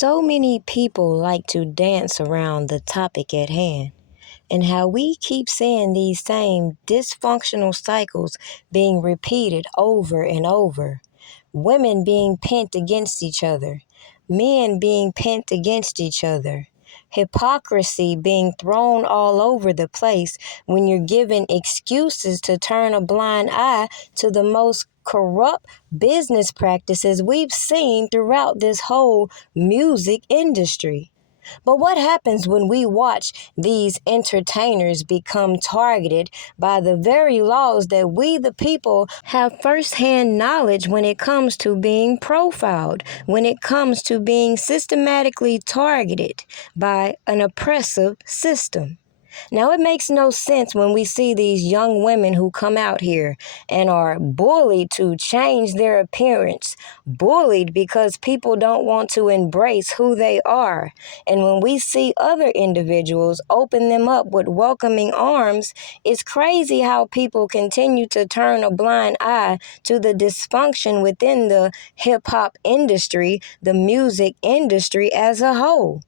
So many people like to dance around the topic at hand, and how we keep seeing these same dysfunctional cycles being repeated over and over. Women being pent against each other, men being pent against each other, hypocrisy being thrown all over the place when you're given excuses to turn a blind eye to the most corrupt business practices we've seen throughout this whole music industry. But what happens when we watch these entertainers become targeted by the very laws that we, the people, have firsthand knowledge when it comes to being profiled, when it comes to being systematically targeted by an oppressive system? Now, it makes no sense when we see these young women who come out here and are bullied to change their appearance, bullied because people don't want to embrace who they are. And when we see other individuals open them up with welcoming arms, it's crazy how people continue to turn a blind eye to the dysfunction within the hip hop industry, the music industry as a whole.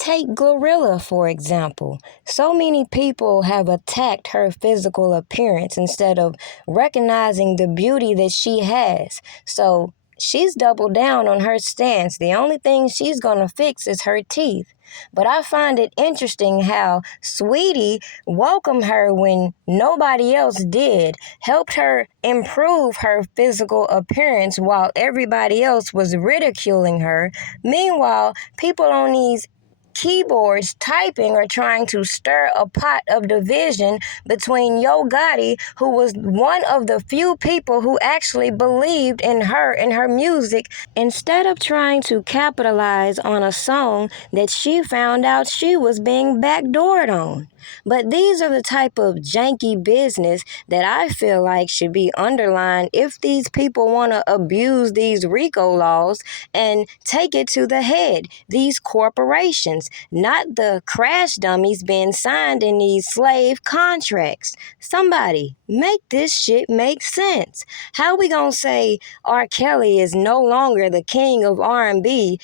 Take Glorilla, for example. So many people have attacked her physical appearance instead of recognizing the beauty that she has. So she's doubled down on her stance. The only thing she's going to fix is her teeth. But I find it interesting how Saweetie welcomed her when nobody else did, helped her improve her physical appearance while everybody else was ridiculing her. Meanwhile, people on these keyboards typing or trying to stir a pot of division between Yo Gotti, who was one of the few people who actually believed in her and her music, instead of trying to capitalize on a song that she found out she was being backdoored on. But these are the type of janky business that I feel like should be underlined if these people want to abuse these RICO laws and take it to the head. These corporations, not the crash dummies being signed in these slave contracts. Somebody make this shit make sense. How we gonna say R. Kelly is no longer the king of R&B?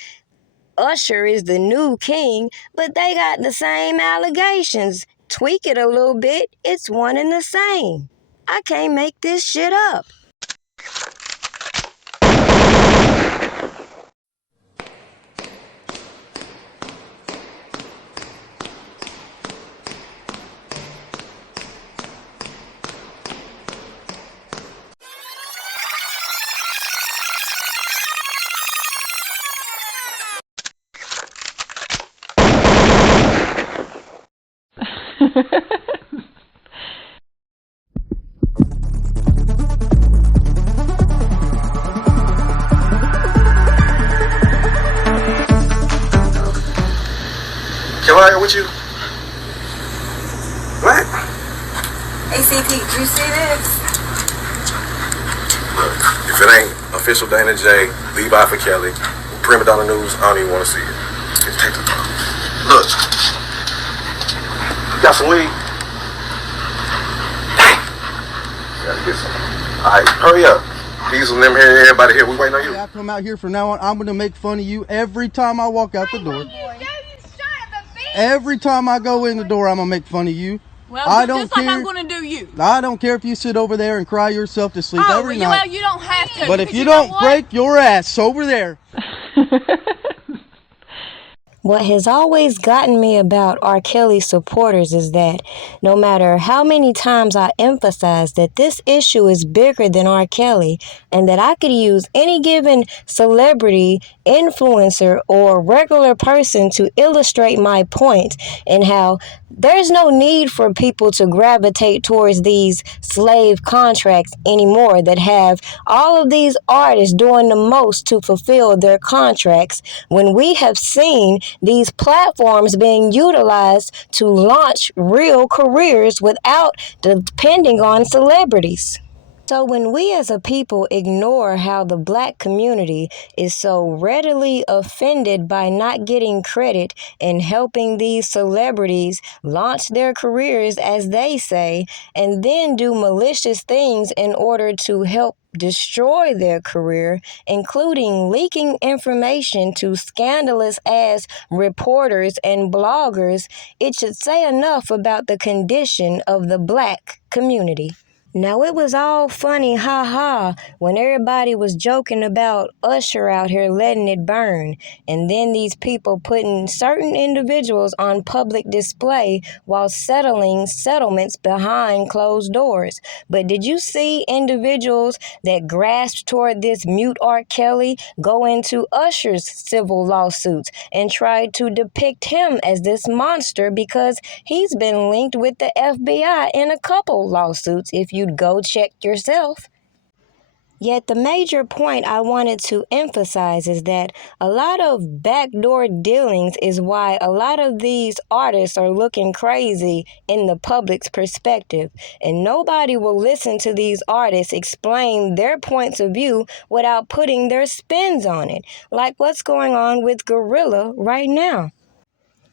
Usher is the new king, but they got the same allegations. Tweak it a little bit, it's one and the same. I can't make this shit up. Can I go with you? What? ACP, did you see this? Look, if it ain't official Dana J, Levi for Kelly, Primadonnanews, I don't even want to see it. Just take the phone. Look. You got some weed? Dang. Gotta get some. Alright, hurry up. Diesel and them here, everybody here, we waiting on you. I come out here from now on, I'm going to make fun of you every time I walk out the door. Every time I go in the door, I'm going to make fun of you. Well, I don't just care. Like I'm going to do you. I don't care if you sit over there and cry yourself to sleep every night. Well, you don't have to. But if you don't break your ass over there. What has always gotten me about R. Kelly supporters is that no matter how many times I emphasize that this issue is bigger than R. Kelly and that I could use any given celebrity, influencer, or regular person to illustrate my point, and how there's no need for people to gravitate towards these slave contracts anymore that have all of these artists doing the most to fulfill their contracts, when we have seen these platforms being utilized to launch real careers without depending on celebrities. So when we as a people ignore how the black community is so readily offended by not getting credit in helping these celebrities launch their careers, as they say, and then do malicious things in order to help destroy their career, including leaking information to scandalous ass reporters and bloggers, it should say enough about the condition of the black community. Now, it was all funny, ha-ha, when everybody was joking about Usher out here letting it burn, and then these people putting certain individuals on public display while settling settlements behind closed doors. But did you see individuals that grasped toward this mute R. Kelly go into Usher's civil lawsuits and tried to depict him as this monster because he's been linked with the FBI in a couple lawsuits, if you'd go check yourself? Yet the major point I wanted to emphasize is that a lot of backdoor dealings is why a lot of these artists are looking crazy in the public's perspective, and nobody will listen to these artists explain their points of view without putting their spins on it, like what's going on with Glorilla right now.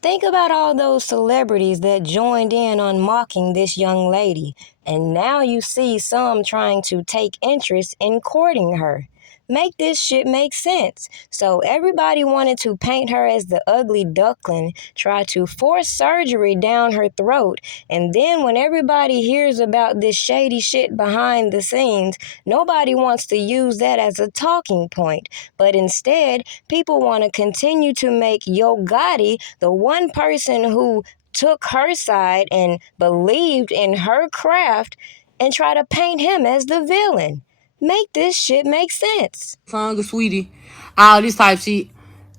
Think about all those celebrities that joined in on mocking this young lady, and now you see some trying to take interest in courting her. Make this shit make sense. So everybody wanted to paint her as the ugly duckling, try to force surgery down her throat, and then when everybody hears about this shady shit behind the scenes, nobody wants to use that as a talking point, but instead, people want to continue to make Yo Gotti the one person who took her side and believed in her craft and try to paint him as the villain. Make this shit make sense. Song of Saweetie, all this type shit.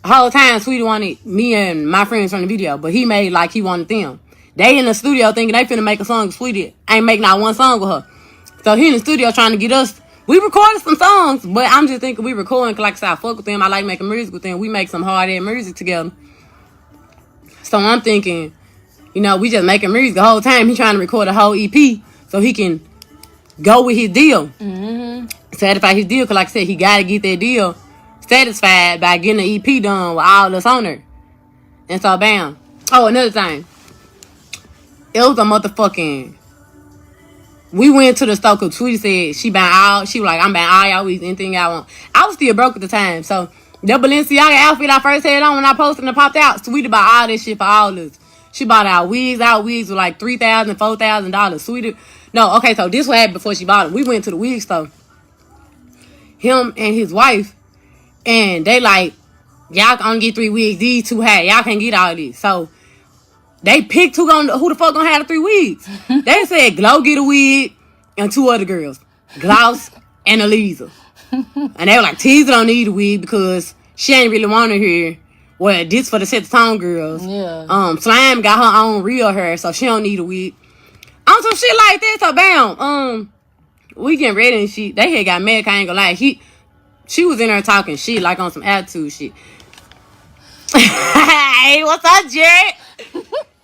Whole time Saweetie wanted me and my friends from the video, but he made like he wanted them. They in the studio thinking they finna make a song with Saweetie. Ain't make not one song with her. So he in the studio trying to get us. We recorded some songs, but I'm just thinking we recording, like I said, I fuck with them. I like making music with them. We make some hard ass music together. So I'm thinking, we just making music the whole time. He trying to record a whole EP so he can go with his deal. Satisfy his deal, because like I said, he got to get that deal satisfied by getting the EP done with all us on there. And so, bam. Oh, another thing. It was a motherfucking... We went to the store because Saweetie said she was like, I'm buying all y'all weeks, anything y'all want. I was still broke at the time, so the Balenciaga outfit I first had on when I posted and it popped out, Saweetie bought all this shit for all us. She bought our wigs. Our wigs were like $3,000, $4,000. Saweetie... No, okay, so this what happened before she bought them. We went to the wig store. Him and his wife, and they like, y'all can only get 3 wigs. These 2 had. Y'all can't get all this. So they picked who the fuck gonna have the 3 wigs. They said Glow get a wig and 2 other girls, Gloss and Eliza. And they were like, Teaser don't need a wig because she ain't really want to hear. Well, this for the Set the Tone girls. Yeah. Slime got her own real hair, so she don't need a wig. On some shit like this, so bam. We getting ready and shit. They had got mad, I ain't gonna lie. She was in there talking shit, like on some attitude shit. Hey, what's up, Jared?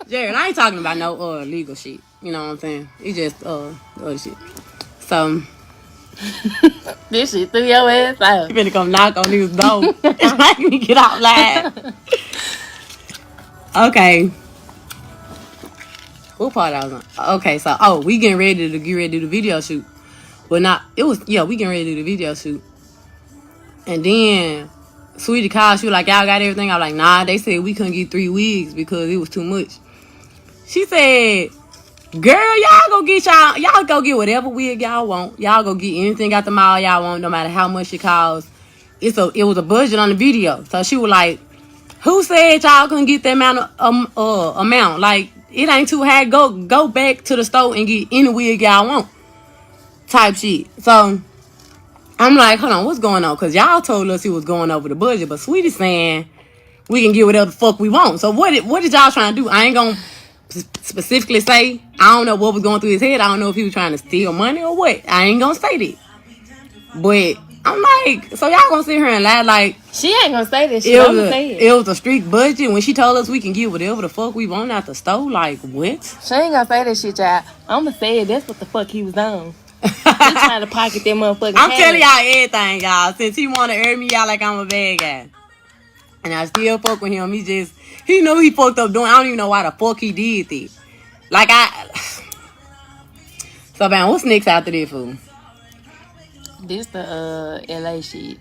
Jared, I ain't talking about no legal shit. You know what I'm saying? It's just other shit. So This shit threw your ass out. you better come knock on these doors. Make me get out live. Okay. What part I was on? Okay, so we getting ready to do the video shoot. But we getting ready to do the video shoot. And then Saweetie called, she was like, y'all got everything? I was like, nah, they said we couldn't get 3 wigs because it was too much. She said, girl, y'all go get whatever wig y'all want. Y'all go get anything at the mall y'all want, no matter how much it costs. It was a budget on the video. So she was like, who said y'all couldn't get that amount? Like, it ain't too hard. Go back to the store and get any wig y'all want. Type shit. So I'm like, hold on, what's going on? Because y'all told us it was going over the budget, but Saweetie saying we can get whatever the fuck we want. So what did y'all trying to do? I ain't gonna specifically say. I don't know what was going through his head. I don't know if he was trying to steal money or what. I ain't gonna say that. But I'm like, so y'all gonna sit here and lie like she ain't gonna say this shit. It was a strict budget when she told us we can get whatever the fuck we want out the store. Like, what? She ain't gonna say this shit, y'all. I'm gonna say it. That's what the fuck he was on. Just trying to pocket that motherfucking I'm cash. telling y'all everything, y'all. Since he wanna air me out like I'm a bad guy. And I still fuck with him. He knew he fucked up doing. I don't even know why the fuck he did that. Like So man, what's next after this, fool? This the LA shit.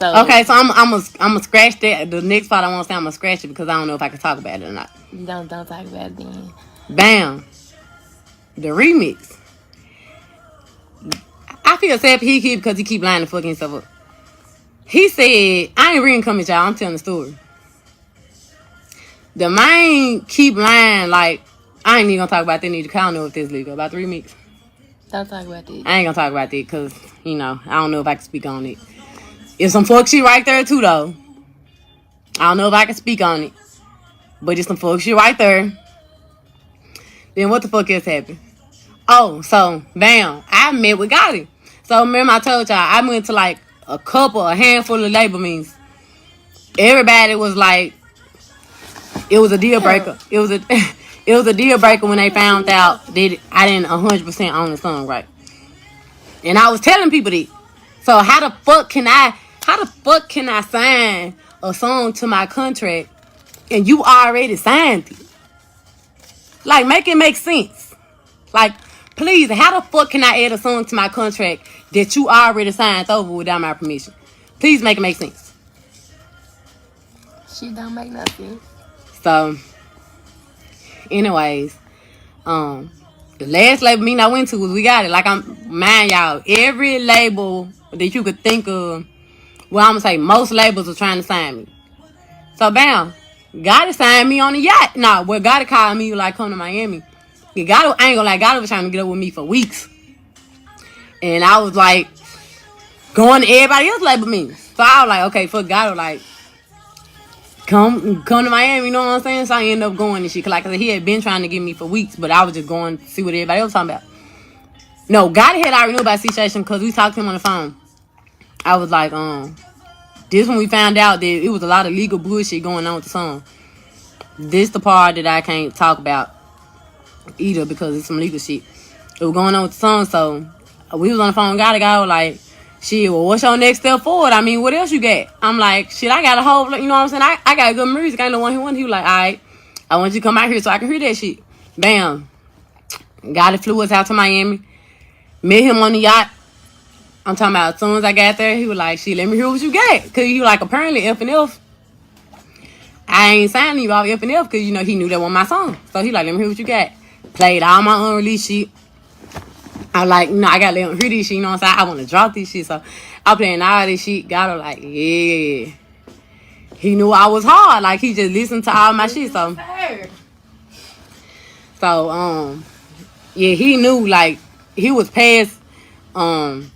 So Okay, so I'm gonna scratch that. The next part I want to say, I'm gonna scratch it because I don't know if I can talk about it or not. Don't talk about it then. Bam, the remix. I feel sad for he because he keep lying to fucking himself up. He said, I ain't reading comments, y'all. I'm telling the story. The man keep lying like I ain't even gonna talk about that neither. I don't know if this legal about the remix. Don't talk about that. I ain't gonna talk about that because I don't know if I can speak on it. It's some fuck shit right there too, though. I don't know if I can speak on it, but it's some fuck shit right there. Then what the fuck else happened? Oh, so bam, I met with Gotti. So remember I told y'all I went to like a handful of label meetings. Everybody was like, it was a deal breaker. It was a deal breaker when they found out that I didn't 100% own the song, right? And I was telling people that. So how the fuck can I sign a song to my contract and you already signed it? Like, make it make sense. Like, please, how the fuck can I add a song to my contract that you already signed over without my permission? Please make it make sense. She don't make nothing. So, anyways, the last label meeting I went to was We Got It. Like, mind y'all, every label that you could think of, well, I'm gonna say most labels are trying to sign me. So, bam, Gotti signed me on the yacht. Nah, well, Gotti called me, like, come to Miami. Yeah, Gotti, I ain't gonna lie, Gotti was trying to get up with me for weeks. And I was, like, going to everybody else's label meetings. So, I was like, okay, fuck Gotti, like, come to Miami, you know what I'm saying? So I ended up going and shit. Cause like I said, he had been trying to get me for weeks, but I was just going to see what everybody else was talking about. No, Gotti had already knew about C-Station because we talked to him on the phone. I was like, this when we found out that it was a lot of legal bullshit going on with the song. This the part that I can't talk about either because it's some legal shit. It was going on with the song, so we was on the phone with Gotti. I was like, shit, well, what's your next step forward? I mean, what else you got? I'm like, shit, I got a whole, you know what I'm saying? I got good music. I ain't the one who won. He was like, all right, I want you to come out here so I can hear that shit. Bam. Gotti flew us out to Miami. Met him on the yacht. I'm talking about as soon as I got there, he was like, shit, let me hear what you got. Because he was like, apparently F and F. I ain't signing you off F and F because, he knew that was my song. So he like, let me hear what you got. Played all my unreleased shit. I like, I gotta let him hear this shit, you know what I'm saying? I want to drop this shit, so I'm playing all this shit. Gotta like, yeah. He knew I was hard, like he just listened to all my shit, so. Yeah, he knew, like, he was past it.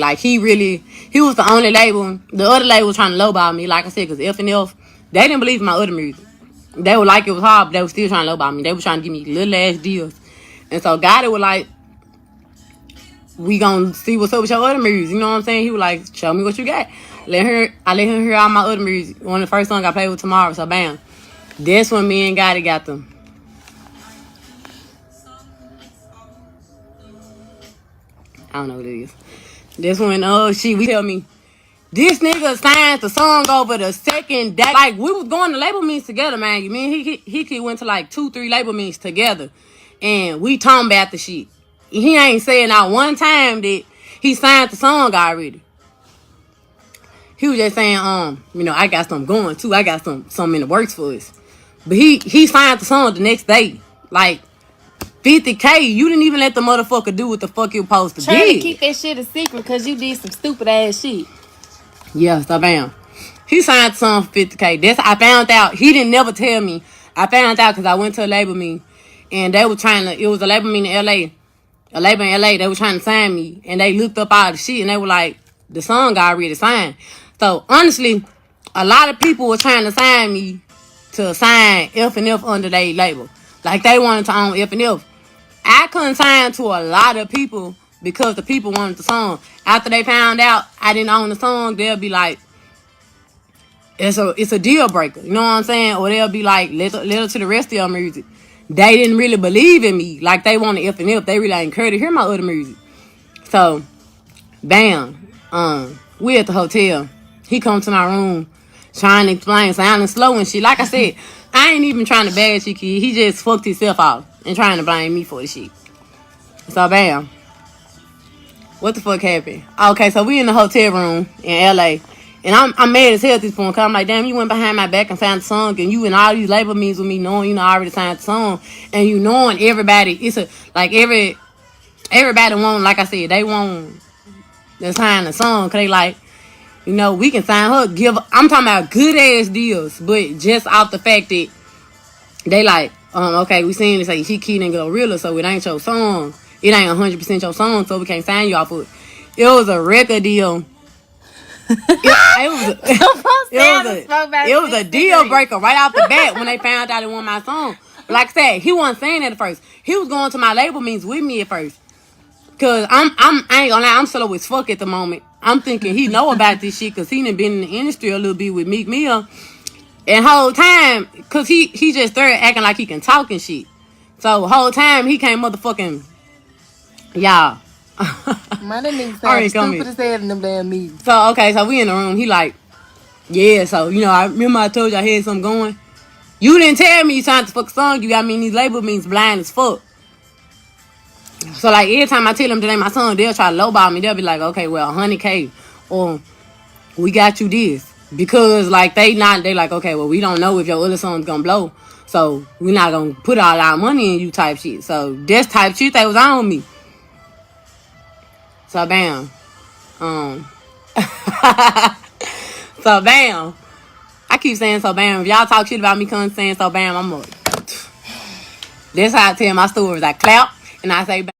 Like, he was the only label. The other label was trying to lowball me, like I said, because F and F, they didn't believe in my other music. They were like, it was hard, but they were still trying to lowball me. They were trying to give me little ass deals. And so Gotti was like, we gonna see what's up with your other music. You know what I'm saying? He was like, show me what you got. I let him hear all my other music. One of the first songs I played with Tomorrow. So bam. That's when me and Gotti got them. I don't know what it is. That's when we tell me, this nigga signed the song over the second day. Like, we was going to label meetings together, man. You mean he went to like 2-3 label meetings together. And we talking about the shit. He ain't saying not one time that he signed the song already. He was just saying, I got something going too. I got something in the works for us. But he signed the song the next day. Like, $50K, you didn't even let the motherfucker do what the fuck you supposed to do. Trying to keep that shit a secret because you did some stupid ass shit. Yeah, so bam. He signed the song for $50K. I found out. He didn't never tell me. I found out because I went to a label meeting. And they were it was a label meeting in LA. A label in LA, they were trying to sign me. And they looked up all the shit and they were like, the song got already signed. So, honestly, a lot of people were trying to sign me to sign F and F under their label. Like, they wanted to own F and F. I couldn't sign to a lot of people because the people wanted the song. After they found out I didn't own the song, they'll be like, it's a deal breaker. You know what I'm saying? Or they'll be like, let her to the rest of your music. they didn't really believe in me. Like, they wanted F and F. They really ain't care to hear my other music. So, bam. We at the hotel. He come to my room trying to explain, sounding slow and shit. Like I said, I ain't even trying to bag shit, kid. He just fucked himself off and trying to blame me for the shit. So, bam. What the fuck happened? Okay, so we in the hotel room in LA. And I'm mad as hell at this point, because I'm like, damn, you went behind my back and signed the song, and you and all these label meetings with me knowing, you know, I already signed the song, and you knowing everybody, it's a, like, everybody want, like I said, they want to sign the song, because they like, you know, we can sign her, I'm talking about good ass deals, but just off the fact that they like, okay, we seen this, like, she keyed in Glorilla, so it ain't your song, it ain't 100% your song, so we can't sign you off of it. It was a record deal. It was a deal breaker right off the bat when they found out it wasn't my song. Like I said, he wasn't saying that at first. He was going to my label meetings with me at first. Cause I ain't gonna lie, I'm slow as fuck at the moment. I'm thinking he know about this shit because he done been in the industry a little bit with Meek Mill. And whole time, cause he just started acting like he can talk and shit. So whole time he can't motherfucking, y'all. My nigga sound stupid as hell in them damn meetings. So, okay, so we in the room. He like, yeah, so, you know, I remember I told you I had something going. You didn't tell me you signed the fuck song. You got me in these label means blind as fuck. So, like, every time I tell them that ain't my song, they'll try to lowball me. They'll be like, okay, well, 100K. Or, we got you this. Because, like, they like, okay, well, we don't know if your other song's gonna blow. So, we not gonna put all our money in you type shit. So, that's type shit that was on me. So, bam. So, bam. I keep saying so, bam. If y'all talk shit about me saying so, bam, I'm like, that's how I tell my stories. I clap and I say, bam.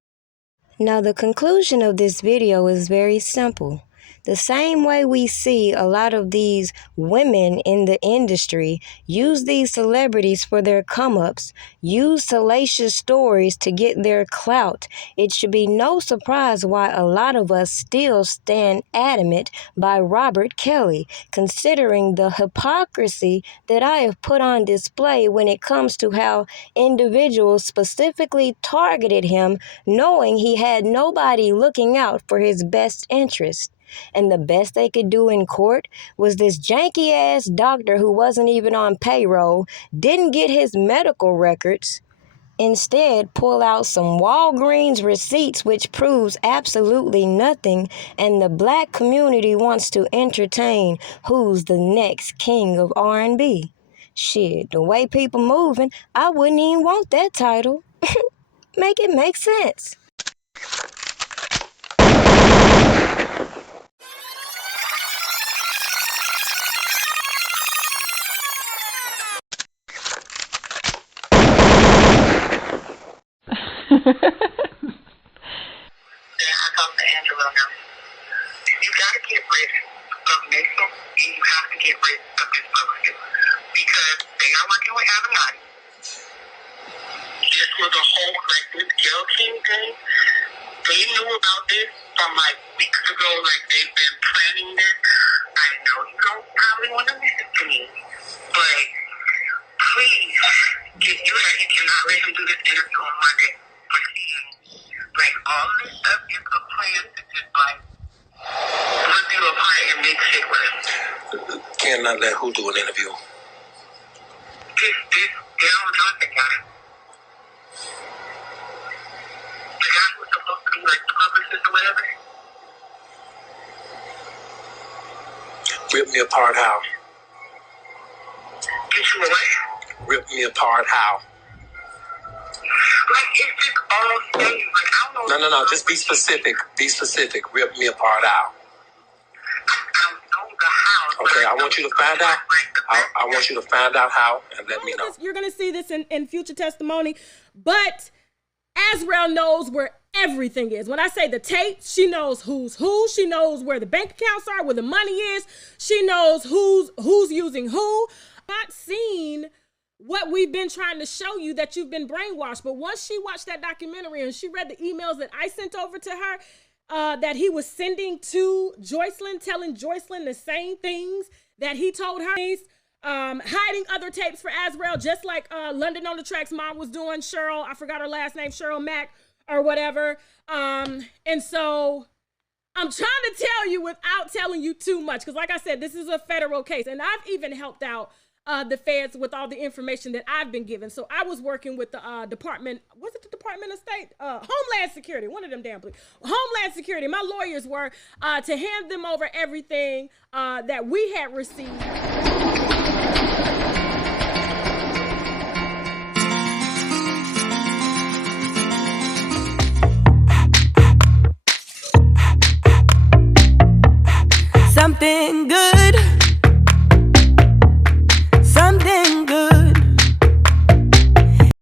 Now, the conclusion of this video is very simple. The same way we see a lot of these women in the industry use these celebrities for their come-ups, use salacious stories to get their clout, it should be no surprise why a lot of us still stand adamant by Robert Kelly, considering the hypocrisy that I have put on display when it comes to how individuals specifically targeted him, knowing he had nobody looking out for his best interest. And the best they could do in court was this janky-ass doctor who wasn't even on payroll, didn't get his medical records, instead pull out some Walgreens receipts which proves absolutely nothing, and the black community wants to entertain who's the next king of R&B. Shit, the way people moving, I wouldn't even want that title. Make it make sense. I talked to Angela now. You gotta get rid of Mason and you have to get rid of this publicist because they are working with Avenatti. This was a whole, like, this Girl King thing. They knew about this from like weeks ago, like they've been planning this. I know you don't probably want to listen to me, but please, if you're not let him do this interview on Monday, like all of this stuff is a plan to just like put you apart and make shit worse. Cannot let who do an interview? This Daryl Johnson guy. The guy who's supposed to be like the publicist or whatever. Rip me apart how? Get you away? Rip me apart how? Like, it's just all things. Like, I don't know. No. Just be specific. Be specific. Rip me apart how? I don't know the how. Okay, I want you to find out. I want you to find out how and let me know. You're going to see this in future testimony. But Azrael knows where everything is. When I say the tape, she knows who's who. She knows where the bank accounts are, where the money is. She knows who's using who. Not seen what we've been trying to show you, that you've been brainwashed. But once she watched that documentary and she read the emails that I sent over to her, that he was sending to Joycelyn, telling Joycelyn the same things that he told her. hiding other tapes for Azrael, just like London on the Track's mom was doing. Cheryl, I forgot her last name, Cheryl Mack or whatever. And so I'm trying to tell you without telling you too much, because like I said, this is a federal case, and I've even helped out the feds with all the information that I've been given. So I was working with the Department of State? Homeland Security, one of them damn please. Homeland Security, my lawyers were, to hand them over everything that we had received.